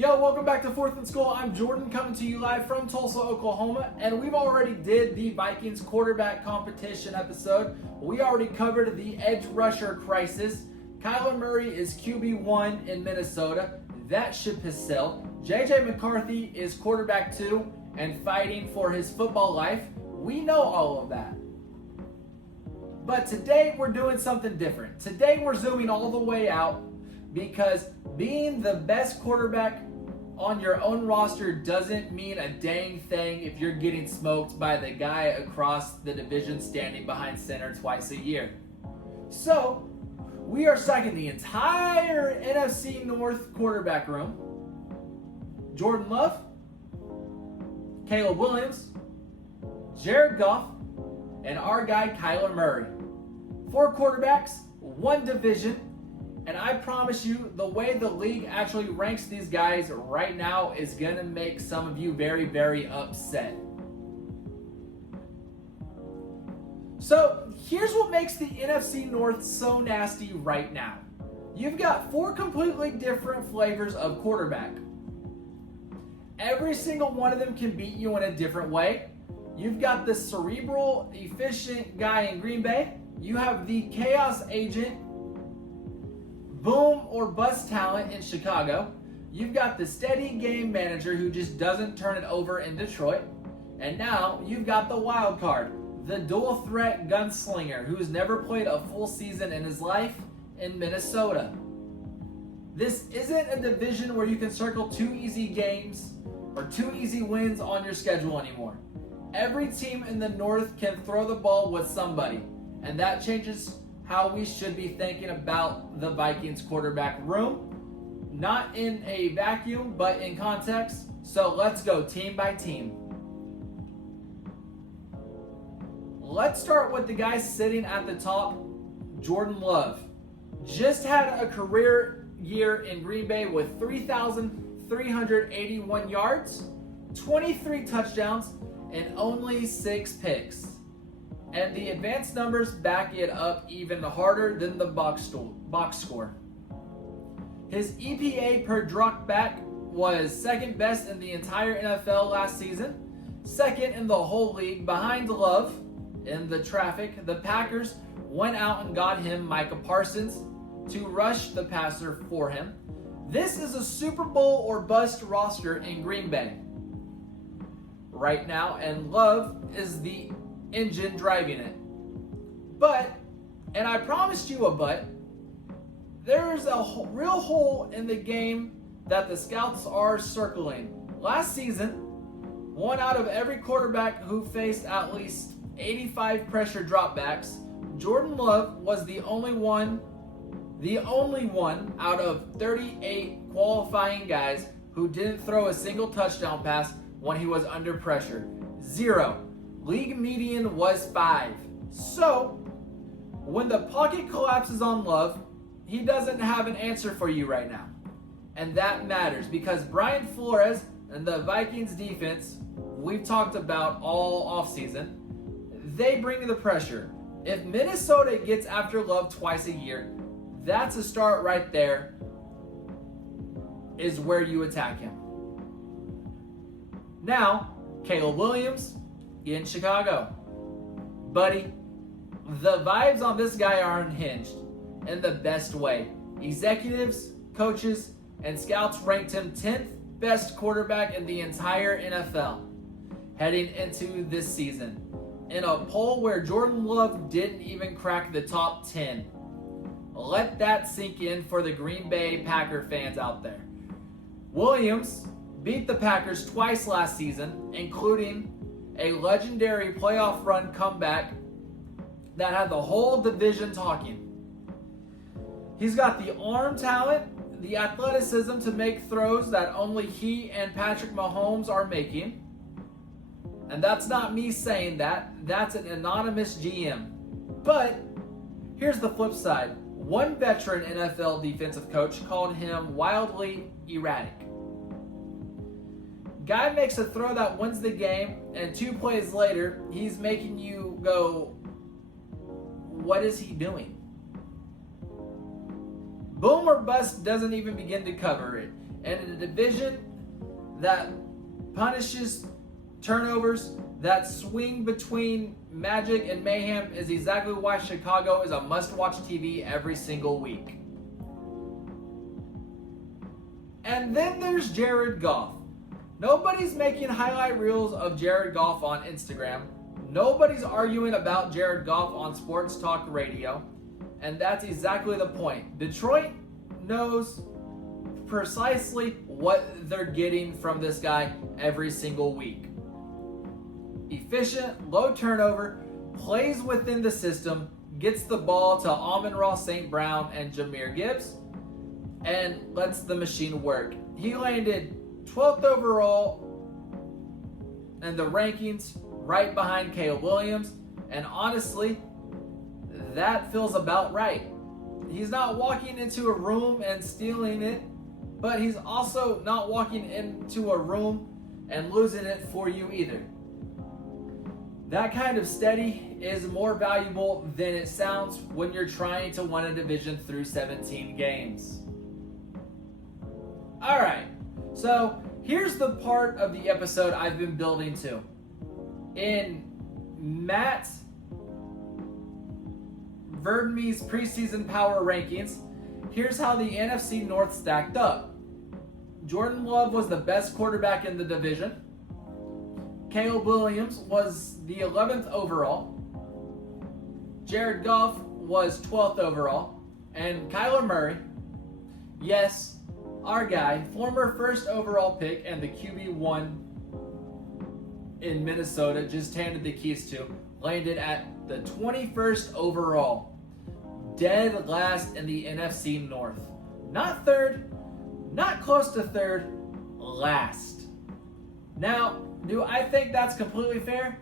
Yo, welcome back to Fourth and School. I'm Jordan coming to you live from Tulsa, Oklahoma, and we've already did the Vikings quarterback competition episode. We already covered the edge rusher crisis. Kyler Murray is QB1 in Minnesota. That ship has sailed. JJ McCarthy is quarterback 2 and fighting for his football life. We know all of that. But today we're doing something different. Today we're zooming all the way out because being the best quarterback on your own roster doesn't mean a dang thing if you're getting smoked by the guy across the division standing behind center twice a year. So, we are stacking the entire NFC North quarterback room. Jordan Love, Caleb Williams, Jared Goff, and our guy Kyler Murray. 4 quarterbacks, 1 division. And I promise you, the way the league actually ranks these guys right now is going to make some of you very, very upset. So, here's what makes the NFC North so nasty right now. You've got 4 completely different flavors of quarterback. Every single one of them can beat you in a different way. You've got the cerebral, efficient guy in Green Bay. You have the chaos agent, boom or bust talent in Chicago. You've got the steady game manager who just doesn't turn it over in Detroit. And now you've got the wild card, the dual threat gunslinger who's never played a full season in his life in Minnesota. This isn't a division where you can circle 2 easy games or 2 easy wins on your schedule anymore. Every team in the North can throw the ball with somebody, and that changes how we should be thinking about the Vikings quarterback room. Not in a vacuum, but in context. So let's go team by team. Let's start with the guy sitting at the top, Jordan Love. Just had a career year in Green Bay with 3,381 yards, 23 touchdowns, and only 6 picks. And the advanced numbers back it up even harder than the box score. His EPA per drop back was second best in the entire NFL last season, second in the whole league behind Love. In the traffic, the Packers went out and got him Micah Parsons to rush the passer for him. This is a Super Bowl or bust roster in Green Bay right now, and Love is the engine driving it. But, and I promised you a but, there's a real hole in the game that the scouts are circling. Last season, 1 out of every quarterback who faced at least 85 pressure dropbacks, Jordan Love was the only one out of 38 qualifying guys who didn't throw a single touchdown pass when he was under pressure. 0. League median was 5. So, when the pocket collapses on Love, he doesn't have an answer for you right now. And that matters because Brian Flores and the Vikings defense, we've talked about all offseason, they bring the pressure. If Minnesota gets after Love twice a year, that's a start right there, is where you attack him. Now, Caleb Williams in Chicago. Buddy, the vibes on this guy are unhinged in the best way. Executives, coaches, and scouts ranked him 10th best quarterback in the entire NFL heading into this season, in a poll where Jordan Love didn't even crack the top 10. Let that sink in for the Green Bay Packer fans out there. Williams beat the Packers twice last season, including a legendary playoff run comeback that had the whole division talking. He's got the arm talent, the athleticism to make throws that only he and Patrick Mahomes are making. And that's not me saying that. That's an anonymous GM. But here's the flip side. One veteran NFL defensive coach called him wildly erratic. Guy makes a throw that wins the game, and 2 plays later, he's making you go, what is he doing? Boom or bust doesn't even begin to cover it. And in a division that punishes turnovers, that swing between magic and mayhem is exactly why Chicago is a must-watch TV every single week. And then there's Jared Goff. Nobody's making highlight reels of Jared Goff on Instagram. Nobody's arguing about Jared Goff on sports talk radio. And that's exactly the point. Detroit knows precisely what they're getting from this guy every single week. Efficient, low turnover, plays within the system, gets the ball to Amon-Ra St. Brown and Jahmyr Gibbs, and lets the machine work. He landed 12th overall in the rankings, right behind Caleb Williams, and honestly, that feels about right. He's not walking into a room and stealing it, but he's also not walking into a room and losing it for you either. That kind of steady is more valuable than it sounds when you're trying to win a division through 17 games. Alright, so here's the part of the episode I've been building to. In Matt Verdme's preseason power rankings, here's how the NFC North stacked up. Jordan Love was the best quarterback in the division. Caleb Williams was the 11th overall. Jared Goff was 12th overall. And Kyler Murray, yes, our guy, former first overall pick and the QB1 in Minnesota, just handed the keys to, landed at the 21st overall. Dead last in the NFC North. Not third, not close to third, last. Now, do I think that's completely fair?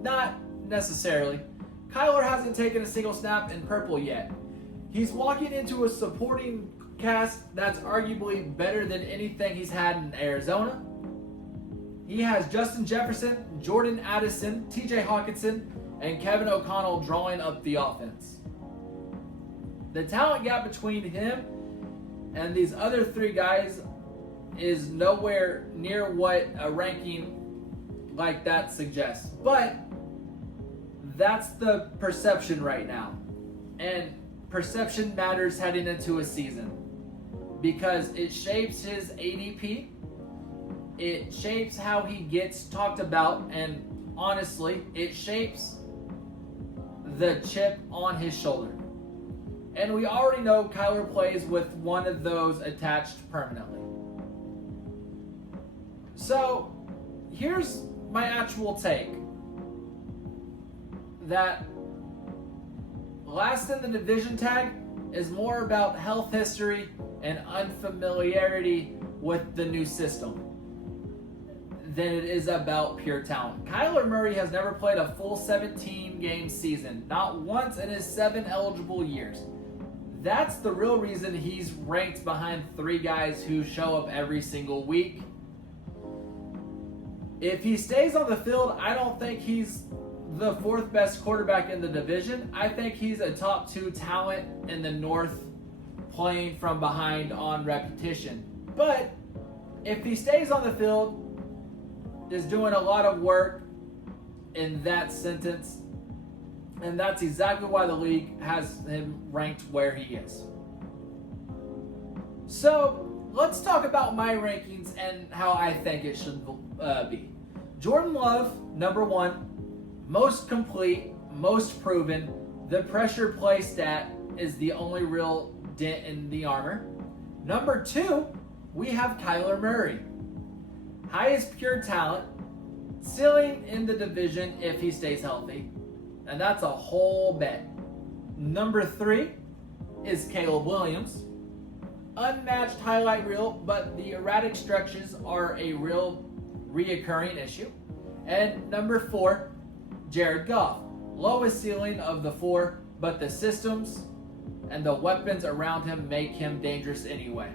Not necessarily. Kyler hasn't taken a single snap in purple yet. He's walking into a supporting cast that's arguably better than anything he's had in Arizona. He has Justin Jefferson, Jordan Addison, TJ Hawkinson, and Kevin O'Connell drawing up the offense. The talent gap between him and these other three guys is nowhere near what a ranking like that suggests. But that's the perception right now. And perception matters heading into a season because it shapes his ADP. It shapes how he gets talked about, and honestly, it shapes the chip on his shoulder. And we already know Kyler plays with one of those attached permanently. So, here's my actual take. That last in the division tag is more about health history and unfamiliarity with the new system than it is about pure talent. Kyler Murray has never played a full 17-game season, not once in his 7 eligible years. That's the real reason he's ranked behind 3 guys who show up every single week. If he stays on the field, I don't think he's the 4th best quarterback in the division. I think he's a top 2 talent in the North playing from behind on repetition. But if he stays on the field, is doing a lot of work in that sentence, and that's exactly why the league has him ranked where he is. So let's talk about my rankings and how I think it should be. Jordan Love, number 1, most complete, most proven. The pressure play stat is the only real dent in the armor. Number 2, we have Kyler Murray. Highest pure talent, ceiling in the division if he stays healthy. And that's a whole bet. Number 3 is Caleb Williams. Unmatched highlight reel, but the erratic stretches are a real reoccurring issue. And number 4, Jared Goff. Lowest ceiling of the 4, but the systems and the weapons around him make him dangerous anyway.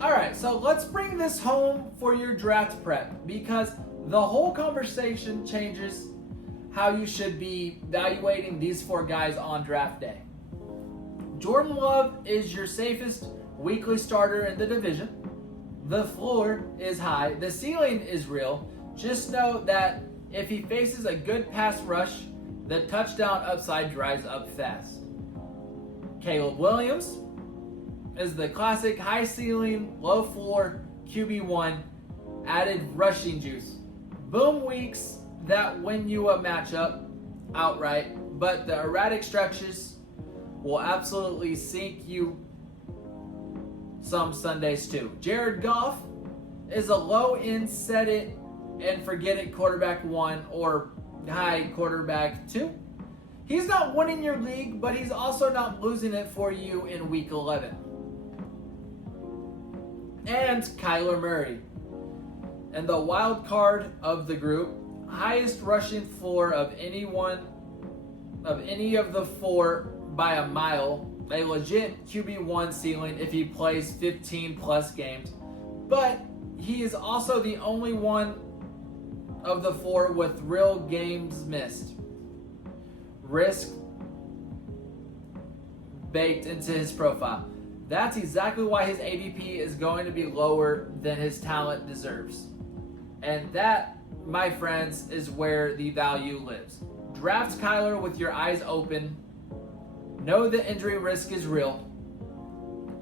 Alright, so let's bring this home for your draft prep, because the whole conversation changes how you should be evaluating these 4 guys on draft day. Jordan Love is your safest weekly starter in the division. The floor is high. The ceiling is real. Just know that if he faces a good pass rush, the touchdown upside dries up fast. Caleb Williams is the classic high ceiling, low floor QB1, added rushing juice. Boom weeks that win you a matchup outright, but the erratic stretches will absolutely sink you some Sundays too. Jared Goff is a low end set it and forget it quarterback 1 or high quarterback 2. He's not winning your league, but he's also not losing it for you in week 11. And Kyler Murray, and the wild card of the group, highest rushing floor of any of the 4 by a mile, a legit QB1 ceiling if he plays 15 plus games, but he is also the only one of the 4 with real games missed. Risk baked into his profile. That's exactly why his ADP is going to be lower than his talent deserves. And that, my friends, is where the value lives. Draft Kyler with your eyes open. Know the injury risk is real.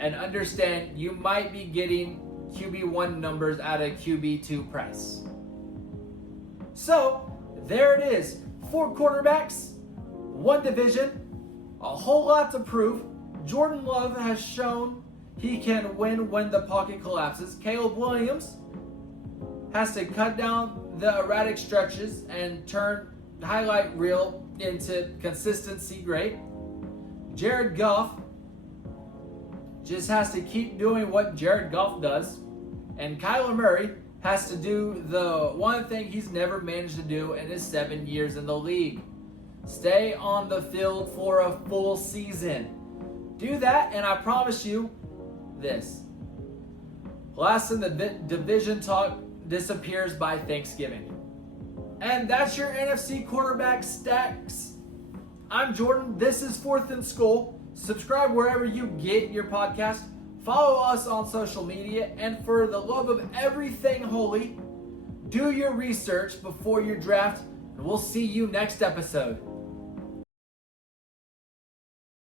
And understand you might be getting QB1 numbers at a QB2 price. So, there it is. 4 quarterbacks, 1 division, a whole lot to prove. Jordan Love has shown he can win when the pocket collapses. Caleb Williams has to cut down the erratic stretches and turn highlight reel into consistency great. Jared Goff just has to keep doing what Jared Goff does. And Kyler Murray has to do the one thing he's never managed to do in his 7 years in the league. Stay on the field for a full season. Do that, and I promise you this. Last in the division talk disappears by Thanksgiving. And that's your NFC quarterback stacks. I'm Jordan. This is 4th and Skull. Subscribe wherever you get your podcast. Follow us on social media. And for the love of everything holy, do your research before your draft. And we'll see you next episode.